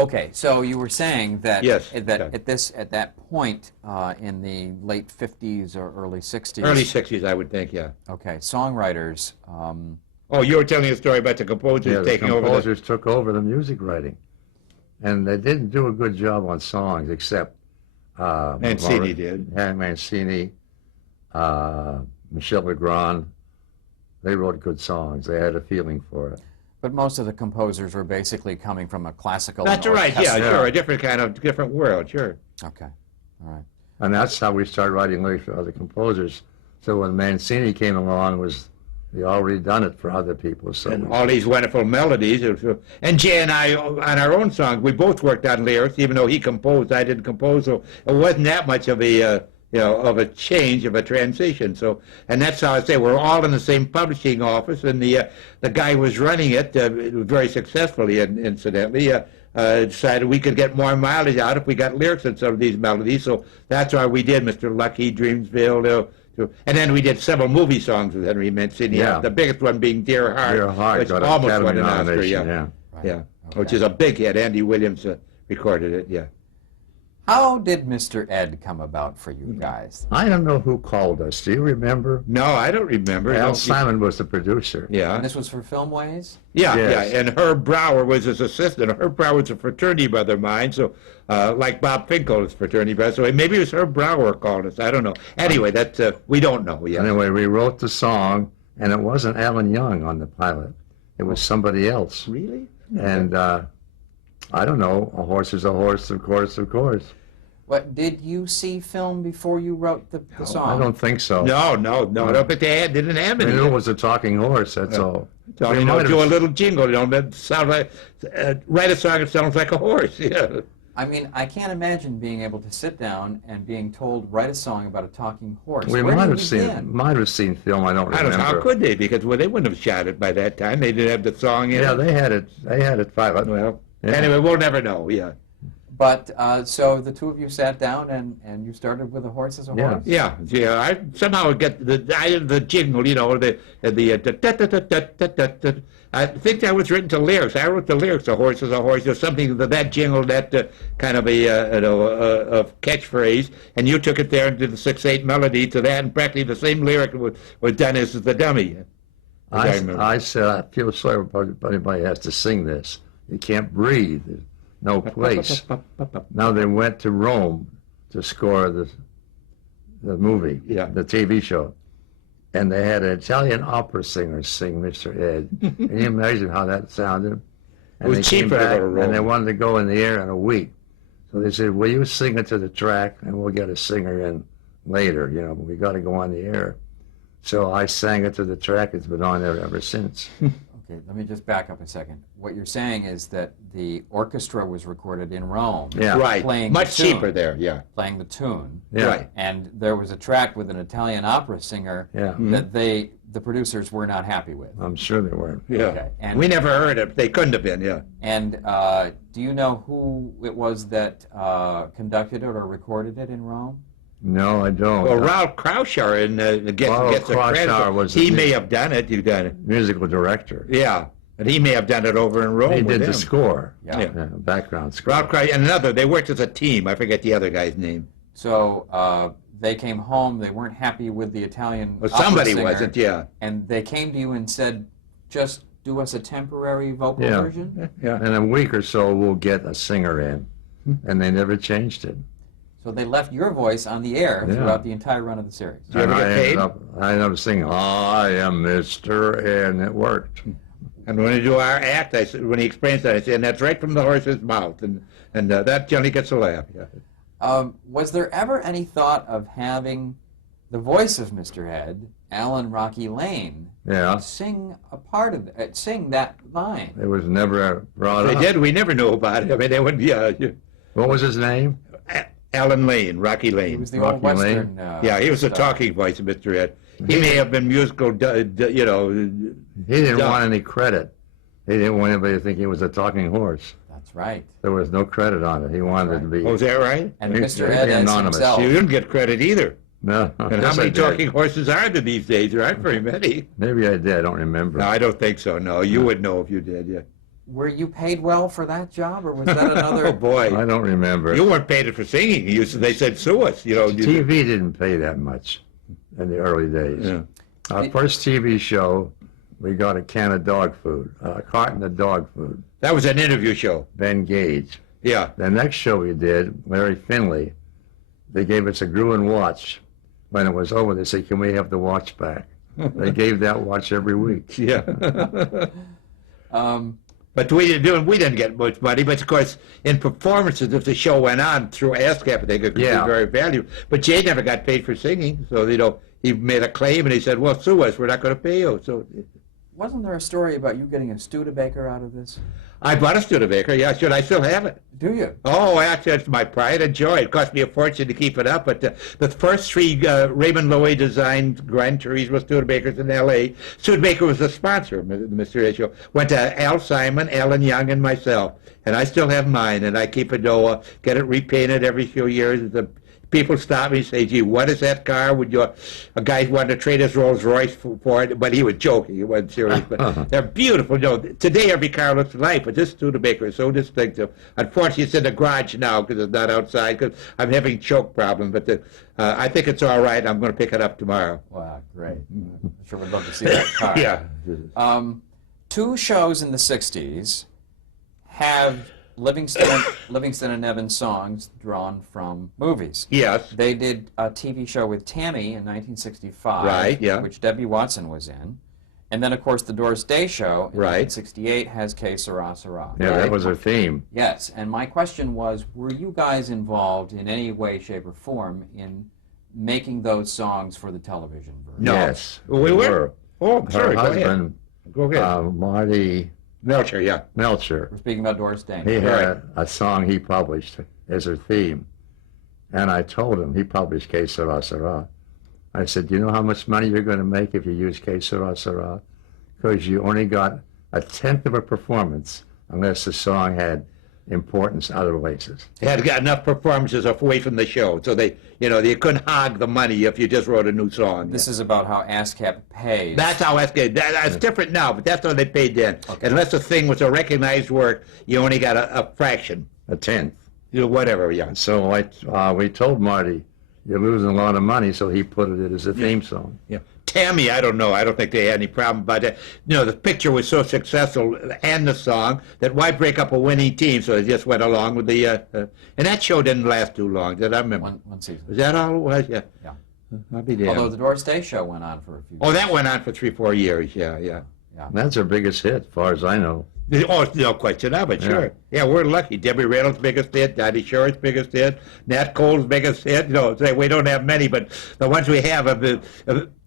Okay, so you were saying that Yes, that yeah. at that point in the late 50s or early 60s. Early 60s, I would think, yeah. Okay, songwriters. Oh, you were telling a story about the composers Yeah, the taking over the... composers took over the music writing, and they didn't do a good job on songs, except Mancini did. Mancini, Michel Legrand. They wrote good songs. They had a feeling for it. But most of the composers were basically coming from a classical. That's and right, yeah, orchestral- sure, a different kind of, different world, sure. Okay, all right. And that's how we started writing lyrics for other composers. So when Mancini came along, he already done it for other people. So And all these wonderful melodies. And Jay and I, on our own songs, we both worked on lyrics, even though he composed, I didn't compose, so it wasn't that much of a, of a change, of a transition. So, and that's how I say we're all in the same publishing office, and the guy who was running it very successfully, incidentally. Decided we could get more mileage out if we got lyrics in some of these melodies. So that's why we did Mr. Lucky, Dreamsville, and then we did several movie songs with Henry Mancini. Yeah. The biggest one being Dear Heart, Dear Heart which got an almost won Academy an Oscar. nomination, Yeah, yeah. Right. yeah, Okay. which is a big hit. Andy Williams recorded it. Yeah. How did Mr. Ed come about for you guys? I don't know who called us. Do you remember? No, I don't remember. Al No, Simon was the producer. And Yeah. this was for Filmways? Yeah, Yes. yeah, and Herb Brower was his assistant. Herb Brower was a fraternity brother of mine, so like Bob Finkel is fraternity brother. So maybe it was Herb Brower called us. I don't know. Anyway, that's we don't know yet. Anyway, we wrote the song, and it wasn't Alan Young on the pilot. It was somebody else. Really? And I don't know. A horse is a horse, of course, of course. What, did you see film before you wrote the I song? don't think so. No, I don't think they didn't have I any. knew it was a talking horse. That's all. So, We might do a have- little jingle, that sound like, write a song that sounds like a horse. Yeah. I mean, I can't imagine being able to sit down and being told, write a song about a talking horse. We Where might do have you seen begin? film. I don't I remember. don't know, how could they? Because they wouldn't have shot it by that time. They didn't have the song in Yeah, it. they had it. They had it pilot. Well, Yeah. anyway, we'll never know, yeah. But, so the two of you sat down and you started with a horse as a Yeah. horse? Yeah, I somehow get the jingle, I think that was written to lyrics. I wrote the lyrics, a horse is a horse, or something, that jingle, that kind of a catchphrase, and you took it there and did the 6/8 melody to that, and practically the same lyric was done as the dummy. remember. I said, I feel sorry if anybody has to sing this. You can't breathe. There's no place. Now they went to Rome to score the movie, Yeah. the TV show. And they had an Italian opera singer sing Mr. Ed. Can you imagine how that sounded? And was they came cheaper to back, go to Rome. and they wanted to go in the air in a week. So they said, will you sing it to the track, and we'll get a singer in later, but we got to go on the air. So I sang it to the track. It's been on there ever since. Okay, let me just back up a second. What you're saying is that the orchestra was recorded in Rome. Yeah. Right, Playing much the tune. cheaper there, yeah. Playing the tune. Yeah. Right. And there was a track with an Italian opera singer Yeah. that the producers were not happy with. I'm sure they weren't. Yeah. Okay, and- We never heard it. They couldn't have been, yeah. And do you know who it was that conducted it or recorded it in Rome? No, I don't. Well, Ralph Kraushaar gets Ralph the credit. Kraushaar was He the- may have done it. You've done it. Musical director. Yeah. And he may have done it over in Rome He with did the him. score. Yeah. Yeah. Background score. Ralph Kraushaar and another. They worked as a team. I forget the other guy's name. So they came home, they weren't happy with the Italian Well, opera somebody singer, wasn't, yeah. and they came to you and said, just do us a temporary vocal Yeah. version? Yeah. In a week or so, we'll get a singer in. And they never changed it. So they left your voice on the air Yeah. throughout the entire run of the series. you ever And get paid? I ended up singing, I am Mr. Ed, and it worked. And when we do our act, I said, when he explains that, I say, and that's right from the horse's mouth. And that generally gets a laugh. Yeah. Was there ever any thought of having the voice of Mr. Ed, Alan Rocky Lane, Yeah. sing a part of sing that line? It was never brought They up. did. We never knew about it. I mean, they wouldn't be, What was his name? Alan Lane, Rocky He Lane. was the Rocky old Western. Yeah, he was the star. talking voice of Mr. Ed. He may have been musical, He didn't Yeah. want any credit. He didn't want anybody to think he was a talking horse. That's right. There was no credit on it. He wanted it to be. Oh, is that right? And He- Mr. he'd Ed be as anonymous. himself. You didn't get credit either. No. And Yes, how I many did. talking horses are there these days? There aren't very many. Maybe I did. I don't remember. No, I don't think so. No, you would know if you did. Yeah. Were you paid well for that job, or was that Oh another? boy, I don't remember. you weren't paid for singing. They said sue us. You know. TV didn't pay that much in the early days. Yeah. Our first TV show, we got a can of dog food, a carton of dog food. That was an interview show. Ben Gage. Yeah. The next show we did, Larry Finley, they gave us a Gruen watch. When it was over, they said, "Can we have the watch back?" They gave that watch every week. Yeah. Um, But we didn't get much money. But of course, in performances, if the show went on through ASCAP, they could be Yeah. very valuable. But Jay never got paid for singing, so he made a claim and he said, "Well, sue us. We're not going to pay you." So wasn't there a story about you getting a Studebaker out of this? I bought a Studebaker. Yeah, should I still have it? Do you? Oh, actually, it's my pride and joy. It cost me a fortune to keep it up, but the first three Raymond Loewy designed Grand Turismo Studebakers in L.A. Studebaker was the sponsor of the Mr. Show. Went to Al Simon, Alan Young, and myself, and I still have mine, and I keep it, get it repainted every few years. People stop me and say, "Gee, what is that car?" A guy wanted to trade his Rolls Royce for it, but he was joking. He wasn't serious. But they're beautiful. Today every car looks alike, but this Studebaker is so distinctive. Unfortunately, it's in the garage now because it's not outside because I'm having choke problem. But I think it's all right. I'm going to pick it up tomorrow. Wow, great. I'm sure we'd love to see that car. Yeah. Two shows in the 60s have Livingston and Evans songs drawn from movies. Yes. They did a TV show with Tammy in 1965, Right, yeah. which Debbie Watson was in. And then, of course, the Doris Day show in Right. 1968 has Que Sera Sera. Yeah, that was our theme. Yes, and my question was, were you guys involved in any way, shape, or form in making those songs for the television version? No. Yes, We were. Oh, Her sorry. Go ahead. husband, Go ahead. Marty Melcher, yeah. Melcher, We're speaking about Doris Day. he Right. had a song he published as her theme. And I told him, he published Que Sera Sera. I said, "Do you know how much money you're going to make if you use Que Sera Sera? Because you only got a tenth of a performance unless the song had importance other places." Had got enough performances away from the show, so they couldn't hog the money if you just wrote a new song. This is about how ASCAP pays. That's how that's different now, but that's how they paid then. Unless the thing was a recognized work, you only got a fraction, A tenth. whatever. Yeah. So we told Marty, "You're losing a lot of money," so he put it as a theme song. Yeah. Tammy, I don't know. I don't think they had any problem about that. The picture was so successful and the song that why break up a winning team? So they just went along with the. And that show didn't last too long. Did I remember? One season. Was that all it was? Yeah. Yeah. I'll be damned. Although the Doris Day show went on for a few Oh, that went on for 3-4 years. Yeah, yeah. And that's our biggest hit, as far as I know. Oh, no question of it, sure. Yeah, we're lucky. Debbie Reynolds' biggest hit, Dottie Shore's biggest hit, Nat Cole's biggest hit. We don't have many, but the ones we have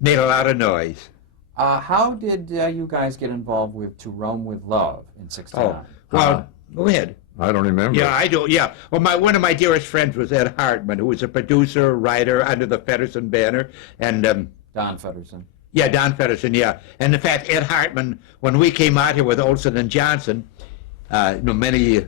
made a lot of noise. How did you guys get involved with To Roam with Love in '69? Oh, well, go ahead. I don't remember. Yeah, I do. Yeah. Well, one of my dearest friends was Ed Hartman, who was a producer, writer under the Feddersen banner, and Don Feddersen. yeah, Don Feddersen, yeah. And in fact, Ed Hartman, when we came out here with Olson and Johnson, many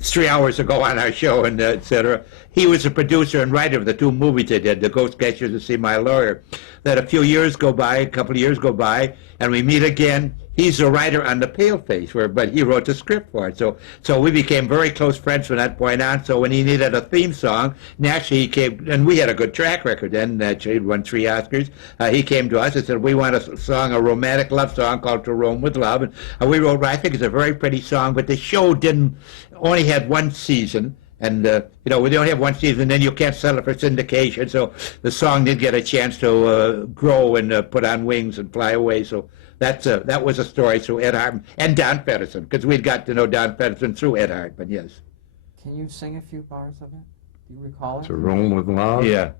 3 hours ago on our show, and et cetera, he was a producer and writer of the two movies they did, The Ghost Catchers and See My Lawyer. That a couple of years go by, and we meet again. He's a writer on The Paleface, but he wrote the script for it. So we became very close friends from that point on. So when he needed a theme song, naturally he came, and we had a good track record then. He'd won 3 Oscars. He came to us and said, "We want a romantic love song called To Roam with Love." And we wrote, I think it's a very pretty song, but the show only had one season. And, we only have one season, then you can't sell it for syndication. So the song didn't get a chance to grow and put on wings and fly away. So that was a story through Ed Hartman and Don Feddersen, because we'd got to know Don Feddersen through Ed Hartman, yes. Can you sing a few bars of it? Do you recall it? To Roam with Love? Yeah.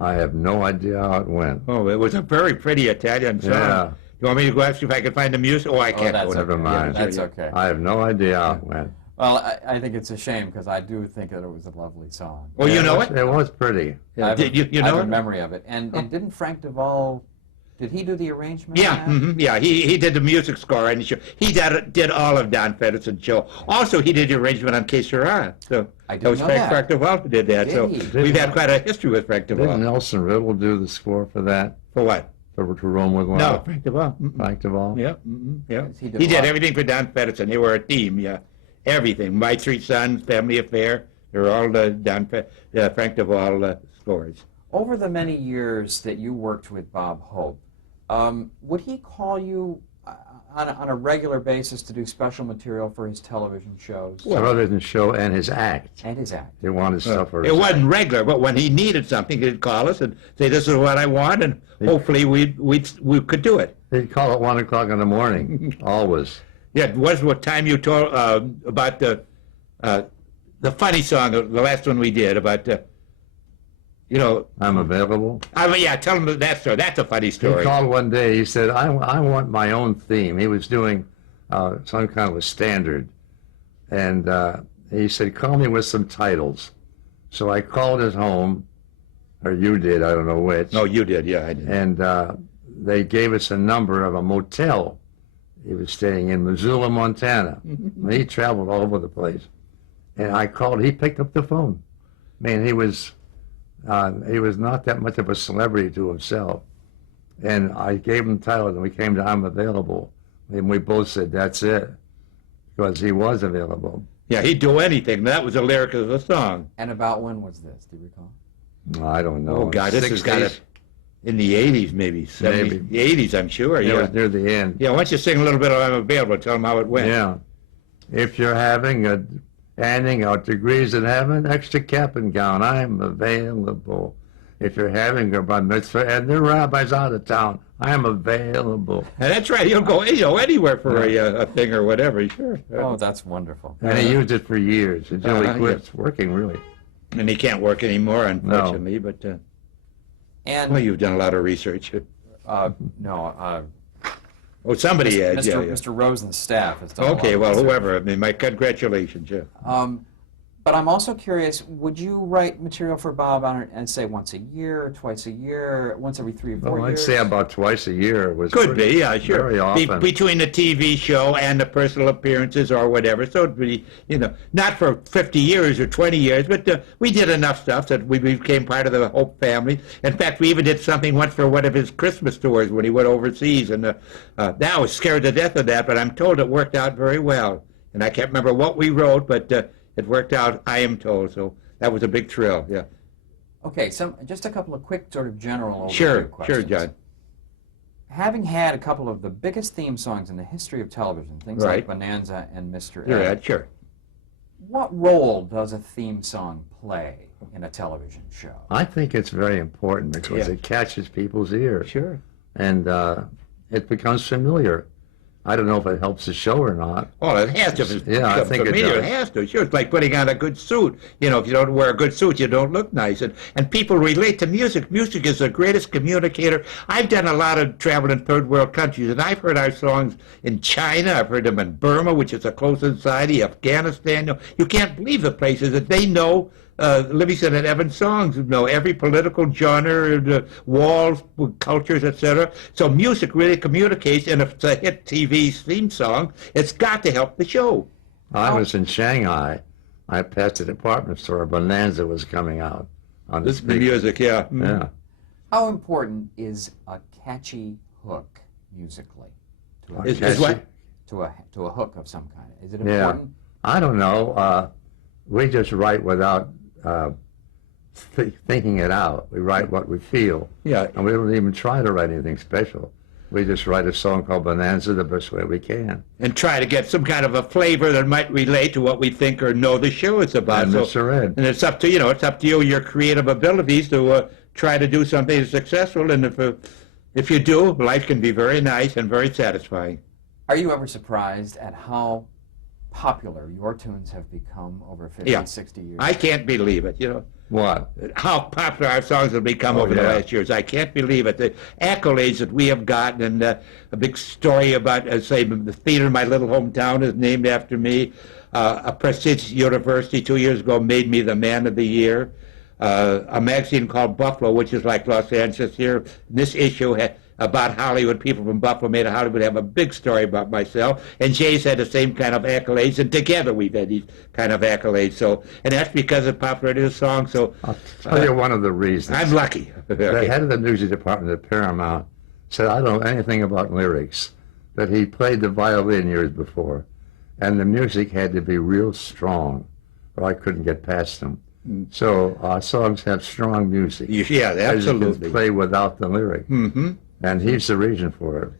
I have no idea how it went. Oh, it was a very pretty Italian song. Yeah. You want me to go ask you if I can find the music? Oh, I can't. that's go Never there. mind. Yeah, That's okay. I have no idea how it went. Well, I think it's a shame because I do think that it was a lovely song. Oh, you know it? It was pretty. I have Did you I have know a it? memory of it. And didn't Frank Duvall, did he do the arrangement? Yeah, on that? yeah. He did the music score on the show. He did all of Don Feddersen's show. Also, he did the arrangement on Que Sera. So I didn't that was know Frank, that. Frank Duvall who did that. Did so he? we've had quite a history with Frank Didn't Duvall. Nelson Riddle do the score for that? For what? to Rome with one? No, Frank DeVol. Frank DeVol? Yeah, yeah. He did He a did lot. everything for Don Featherston. They were a team, yeah. Everything. My Three Sons, Family Affair, they were all Frank DeVol scores. Over the many years that you worked with Bob Hope, would he call you on a regular basis to do special material for his television shows Television show and his act. and his act? They wanted stuff for It his wasn't regular, but when he needed something, he'd call us and say, "This is what I want," and hopefully we could do it. He'd call at 1 o'clock in the morning, always. Yeah, it was what time you told about the funny song, the last one we did about I'm available. yeah, tell him that story. That's a funny He story. called one day. He said, I want my own theme. He was doing some kind of a standard. And he said, call me with some titles. So I called his home, or you did, I don't know which. No, you did. Yeah, I did. And they gave us a number of a motel. He was staying in Missoula, Montana. He traveled all over the place. And I called. He picked up the phone. Man, he was not that much of a celebrity to himself. And I gave him the title, and we came to I'm Available. And we both said, that's it, because he was available. Yeah, he'd do anything. That was the lyric of the song. And about when was this? Do you recall? I don't know. Oh, God, this has got 60s? it in the 80s, maybe. 70s, Maybe. The 80s, I'm sure. It Yeah. was near the end. Yeah, why don't you sing a little bit of I'm Available, tell them how it went. Yeah. If you're handing out degrees in heaven, extra cap and gown, I'm available. If you're having a bar mitzvah and the rabbi's out of town, I'm available. And that's right. He'll go anywhere for a thing or whatever, sure. Oh, that's wonderful. And he used it for years until he quit yes. working, really. And he can't work anymore, unfortunately. But, And well, you've done a lot of research. no, Oh, somebody had, Mr. yeah, yeah. Mr. Rosen's staff has done a lot Okay, of well, research. whoever. I mean, my congratulations, yeah. But I'm also curious, would you write material for Bob and say once a year, twice a year, once every 3 or 4 Well, I'd years? say about twice a year. It was Could pretty- be, yeah, sure. Very often. Between the TV show and the personal appearances or whatever. So it'd be, not for 50 years or 20 years, but we did enough stuff that we became part of the Hope family. In fact, we even did something once for one of his Christmas tours when he went overseas. And I was scared to death of that, but I'm told it worked out very well. And I can't remember what we wrote, but it worked out, I am told. So that was a big thrill, yeah. Okay, just a couple of quick sort of general overview Sure, questions. John. Having had a couple of the biggest theme songs in the history of television, things Right. like Bonanza and Mr. You're Ed, right, sure. what role does a theme song play in a television show? I think it's very important because Yeah. it catches people's ears. Sure. And it becomes familiar. I don't know if it helps the show or not. Oh, it has to. Yeah, I think it familiar. does. It has to. Sure, it's like putting on a good suit. If you don't wear a good suit, you don't look nice. And people relate to music. Music is the greatest communicator. I've done a lot of travel in third world countries, and I've heard our songs in China. I've heard them in Burma, which is a close society, Afghanistan. You can't believe the places that they know. Livingston and Evans songs, every political genre, the walls, cultures, etc. So music really communicates, and if it's a hit TV theme song, it's got to help the show. I was in Shanghai. I passed a department store. Bonanza was coming out on the This is the speaker. music, yeah. Yeah. How important is a catchy hook musically to a, Is what? to a hook of some kind? Is it Yeah. important? I don't know. We just write without thinking it out. We write what we feel. Yeah. And we don't even try to write anything special. We just write a song called Bonanza the best way we can. And try to get some kind of a flavor that might relate to what we think or know the show is about. And Mr. Ed. And it's up to you, your creative abilities to try to do something successful. And if you do, life can be very nice and very satisfying. Are you ever surprised at how popular your tunes have become over 50, Yeah. 60 years? I can't believe it, What? how popular our songs have become Oh, over the yeah. last years. I can't believe it. The accolades that we have gotten, and a big story about, say, the theater in my little hometown is named after me. A prestigious university 2 years ago made me the Man of the Year. A magazine called Buffalo, which is like Los Angeles here. This issue about Hollywood, people from Buffalo made Hollywood have a big story about myself. And Jay's had the same kind of accolades, and together we've had these kind of accolades. So, and that's because of the popularity of the song. So I'll tell you one of the reasons. I'm lucky. The head of the music department at Paramount said, I don't know anything about lyrics, but he played the violin years before, and the music had to be real strong, or I couldn't get past them. So our songs have strong music. Yeah, As you can absolutely. play without the lyric. Hmm. And he's the reason for it.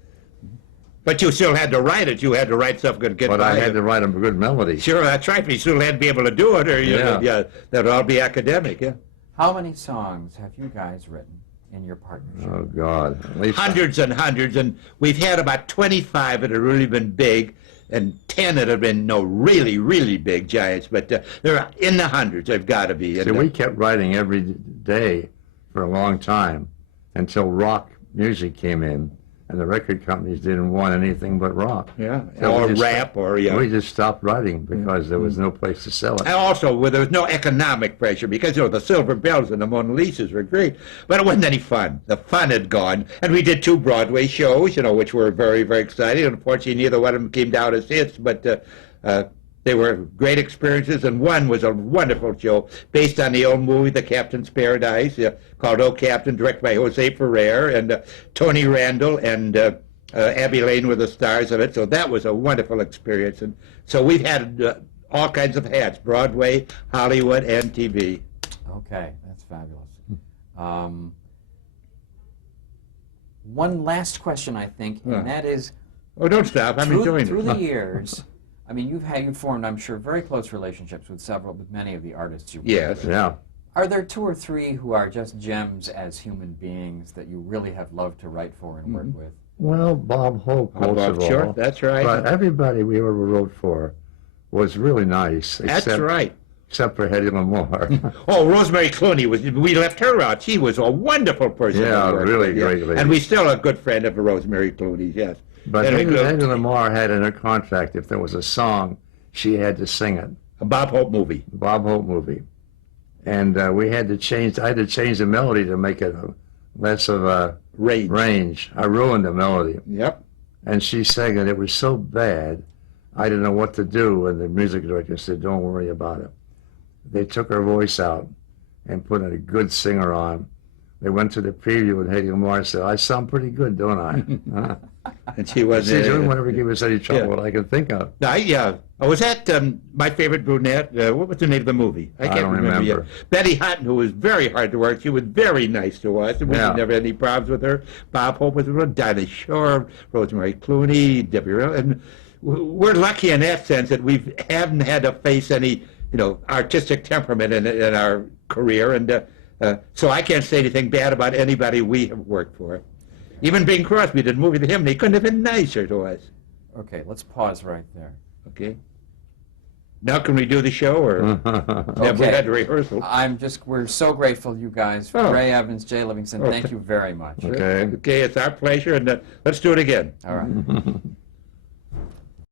But you still had to write it. You had to write stuff good get But by I had it. to write a good melody. Sure, that's right. But you still had to be able to do it, or Yeah. that'd all be academic. Yeah. How many songs have you guys written in your partnership? Oh, God. At least Hundreds and hundreds, and we've had about 25 that have really been big, and 10 that have been really, really big giants. But they're in the hundreds. They've got to be. See, And, we kept writing every day for a long time until rock music came in, and the record companies didn't want anything but rock. yeah, So we or just rap, or yeah. We just stopped writing because there was no place to sell it. And also, well, there was no economic pressure because the Silver Bells and the Mona Lisas were great, but it wasn't any fun. The fun had gone, and we did 2 Broadway shows, which were very, very exciting. Unfortunately, neither one of them came down as hits, but they were great experiences. And one was a wonderful show based on the old movie, The Captain's Paradise, called "Oh Captain," directed by Jose Ferrer, and Tony Randall and Abby Lane were the stars of it. So that was a wonderful experience. And so we've had all kinds of hats: Broadway, Hollywood, and TV. Okay, that's fabulous. One last question, I think, and that is, Oh, don't stop! I'm through enjoying the it. years, I mean, you've formed, I'm sure, very close relationships with many of the artists you work Yes. with. Yeah. Are there 2 or 3 who are just gems as human beings that you really have loved to write for and work with? Well, Bob Hope, most of all. Sure, that's right. But everybody we ever wrote for was really nice. That's except, right. Except for Hedy Lamarr. Oh, Rosemary Clooney we left her out. She was a wonderful person. Yeah, to work really with, great lady. And we still a good friend of Rosemary Clooney's. Yes. But And Hedy Lamarr had in her contract, if there was a song, she had to sing it. a Bob Hope movie. Bob Hope movie. And I had to change the melody to make it less of a range. I ruined the melody. Yep. And she sang it. It was so bad, I didn't know what to do. And the music director said, don't worry about it. They took her voice out and put a good singer on. They went to the preview and Hedy Lamarr said, I sound pretty good, don't I? And she She was. said, you won't ever give us any trouble Yeah. that I can think of. Was that My Favorite Brunette? What was the name of the movie? I can't don't remember. remember. Yet. Betty Hutton, who was very hard to work. She was very nice to us. And we Yeah. never had any problems with her. Bob Hope was with Dinah Shore, Rosemary Clooney, Debbie Reynolds. And we're lucky in that sense that we haven't had to face any, artistic temperament in our career. And so I can't say anything bad about anybody we have worked for. Even Bing Crosby did a movie with him, and he couldn't have been nicer to us. Okay, let's pause right there. Okay. Now can we do the show, or have we Okay. had a rehearsal? We're so grateful, you guys. Oh. Ray Evans, Jay Livingston, thank you very much. Okay. Okay, it's our pleasure, and let's do it again. All right.